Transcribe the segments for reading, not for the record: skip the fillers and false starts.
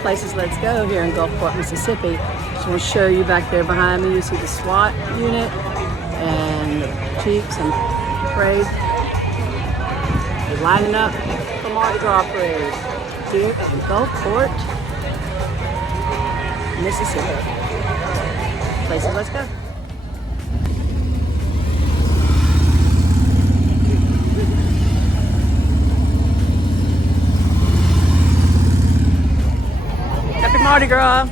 places let's go here in Gulfport, Mississippi. Just want to show you back there behind me. You see the SWAT unit and the Jeeps and parade. They're lining up for Mardi Gras parade here in Gulfport, Mississippi. Places let's go. Mardi Gras.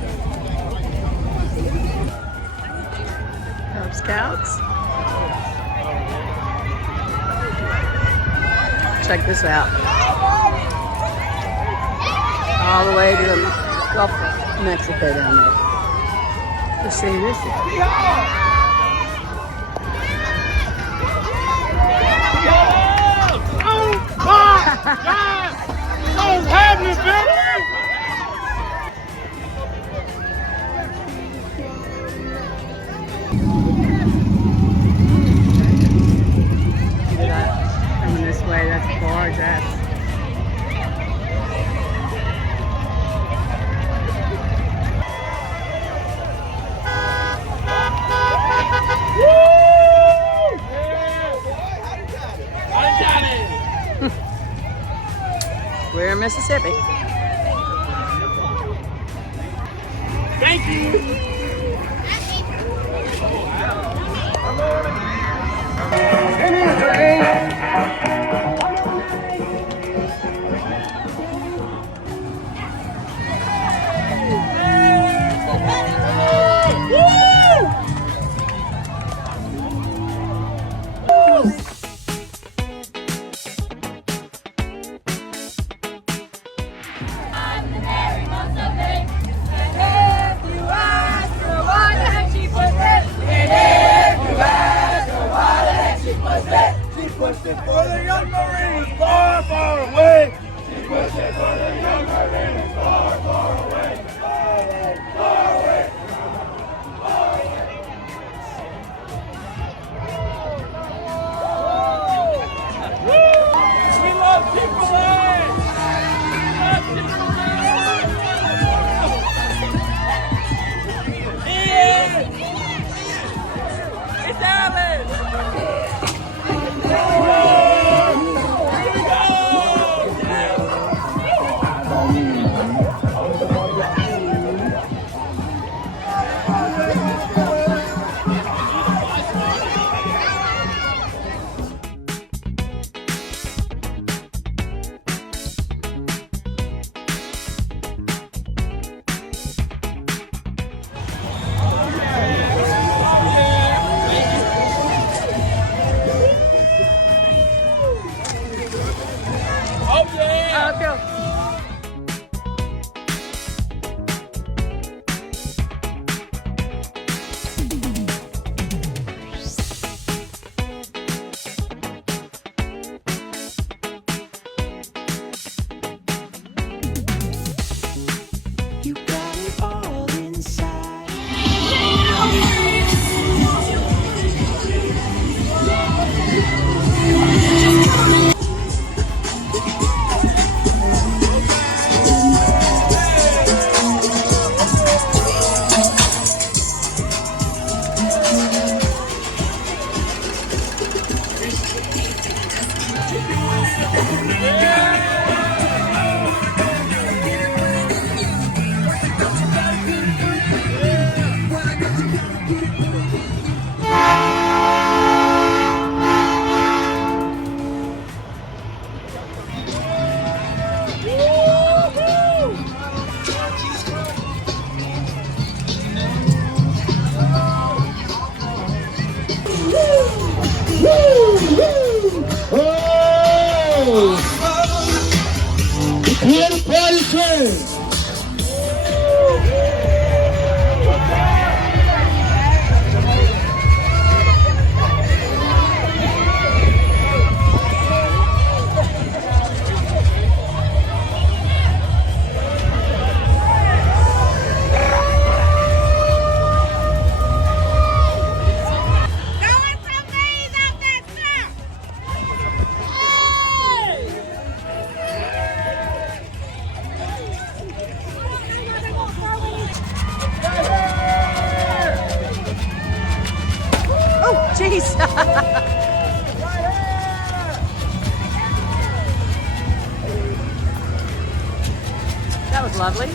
Cub Scouts. Check this out. All the way to the Gulf of Mexico down there. Let's see this. Oh my God! What's happening, baby? Coming this way, that's gorgeous. We're in Mississippi. Thank you. Pushed it for the young Marines far, far away. She pushed it for the young Marines far, far away. Far away, far away, far away. We love Chick-fil-A. Ian! It's Alice! Where the party turns. Nice. That was lovely.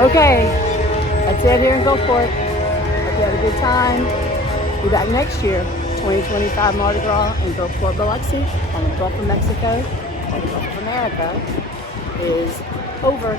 Okay, that's it here in Gulfport. Hope you had a good time. Be back next year, 2025 Mardi Gras in Gulfport, Biloxi, on the Gulf of Mexico, and the Gulf of America is over.